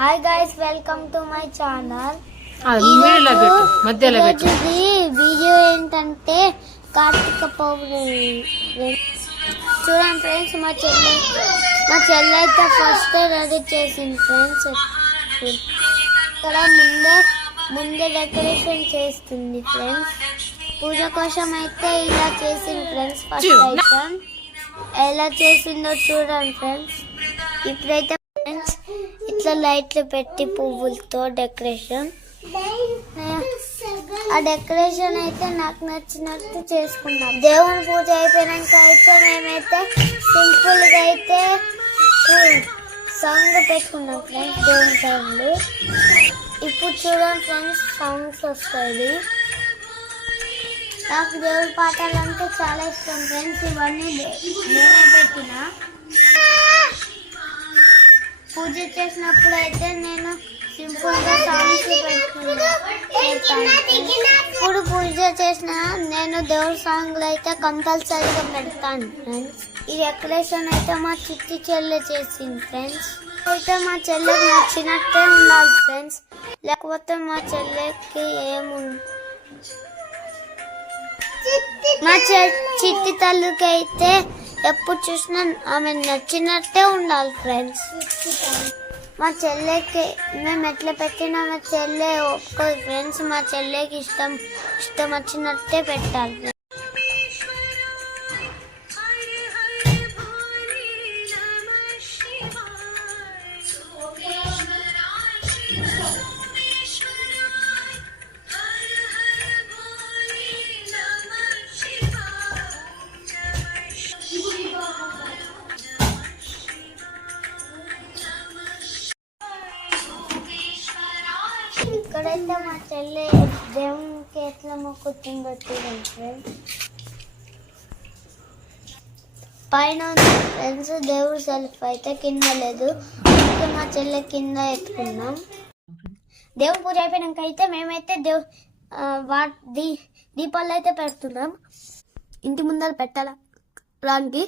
Hi guys, welcome to my channel. Video ఏంటంటే కార్తీక పౌర్ణమి. చూడండి friends, మా చెల్లె అయితే ఫస్ట్ రెడీ చేసింది ఫ్రెండ్స్. ఇక్కడ ముందే డెకరేషన్ చేస్తుంది ఫ్రెండ్స్. పూజ కోసం అయితే ఇలా చేసింది ఫ్రెండ్స్. ఫస్ట్ ఐటమ్ ఎలా చేసిందో చూడండి ఫ్రెండ్స్. ఇప్పుడైతే ఫ్రెండ్స్ ఇట్లా లైట్లు పెట్టి పువ్వులతో డెకరేషన్. ఆ డెకరేషన్ అయితే నాకు నచ్చినట్టు చేసుకున్నాం. దేవుని పూజ అయిపోయినాక అయితే మేమైతే సింపుల్ గా అయితే సాంగ్ పెట్టుకున్నాం ఫ్రెండ్స్. దేవుని సాంగ్ ఇప్పుడు చూడండి ఫ్రెండ్స్, సాంగ్స్ వస్తాయి. నాకు దేవుడి పాటలు అంటే చాలా ఇష్టం ఫ్రెండ్స్. ఇవన్నీ నేనే పెట్టిన. పూజ చేసినప్పుడు అయితే నేను సింపుల్ గా సాంగ్స్ పెట్టుకున్నాను. ఇప్పుడు పూజ చేసిన నేను దేవుడి సాంగ్లు అయితే కంపల్సరీగా పెడతాను ఫ్రెండ్స్. ఈ డెకరేషన్ అయితే మా చిట్టి చెల్లె చేసింది ఫ్రెండ్స్. అయితే మా చెల్లెకి నచ్చినట్టే ఉండాలి ఫ్రెండ్స్, లేకపోతే మా చెల్లెకి మా చిట్టి తల్లికి అయితే ఎప్పుడు చూసినా ఆమె నచ్చినట్టే ఉండాలి ఫ్రెండ్స్. మా చెల్లెకి మేము ఎట్లా పెట్టినా మా చెల్లె ఒప్పుకోదు ఫ్రెండ్స్. మా చెల్లెకి ఇష్టం వచ్చినట్టే పెట్టాలి. ఇక్కడైతే మా చెల్లె దేవునికి ఎట్లా మొక్కుతుందో చూడండి ఫ్రెండ్స్. పైన ఫ్రెండ్స్ దేవుడు సెల్ఫ్ అయితే కింద లేదు, అందుకే మా చెల్లె కింద ఎత్తుకున్నాం. దేవుని పూజ అయిపోయినాక అయితే మేమైతే దీపాలు అయితే పెడుతున్నాం. ఇంటి ముందర పెట్టడానికి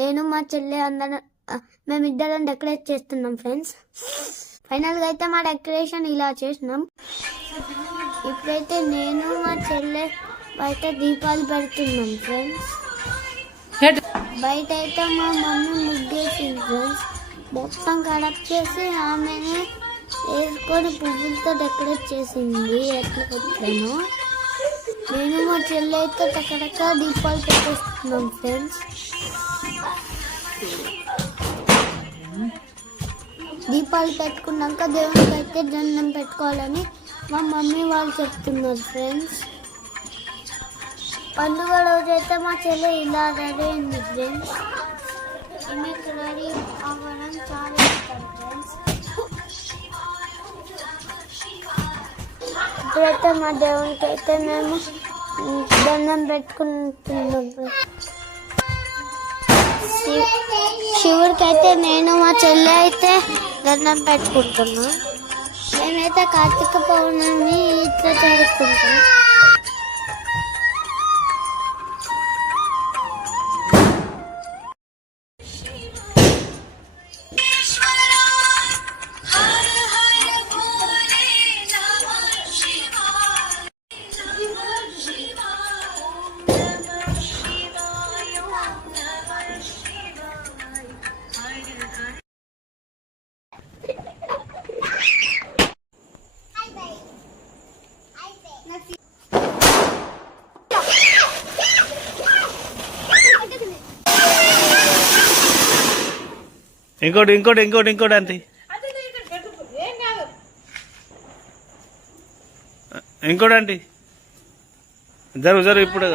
నేను మా చెల్లె మేమిద్దరం డెకరేట్ చేస్తున్నాం ఫ్రెండ్స్. ఫైనల్ గా అయితే మా డెకరేషన్ ఇలా చేసినాం. ఇప్పుడైతే నేను మా చెల్లె బయట దీపాలు పెడుతున్నాం ఫ్రెండ్స్. బయట అయితే మా మమ్మీ ముగ్గేసింది ఫ్రెండ్స్. మొత్తం కడప్ చేసి ఆమెనే వేసుకొని పువ్వులతో డెకరేట్ చేసింది. ఎట్లా పెట్టాను నేను మా చెల్లె అయితే టకటక దీపాలు పెట్టేస్తున్నాం ఫ్రెండ్స్. దీపాలు పెట్టుకున్నాక దేవునికి అయితే దండం పెట్టుకోవాలని మా మమ్మీ వాళ్ళు చెప్తున్నారు ఫ్రెండ్స్. పండుగ రోజు అయితే మా చెల్లె ఇలా రెడీ అయింది ఫ్రెండ్స్. ఈమెకు రెడీ అవ్వడం చాలా ఇష్టం ఫ్రెండ్స్. ఇప్పుడైతే మా దేవునికి అయితే మేము దండం పెట్టుకుంటున్నాం. శివుడికి అయితే నేను మా చెల్లె అయితే దండం పెట్టుకుంటున్నాం. మేమైతే కార్తీక పౌర్ణమి ఇట్లా జరుపుకుంటాం. ఇంకోటి అంతే. ఇంకోటి జరుగు ఇప్పుడు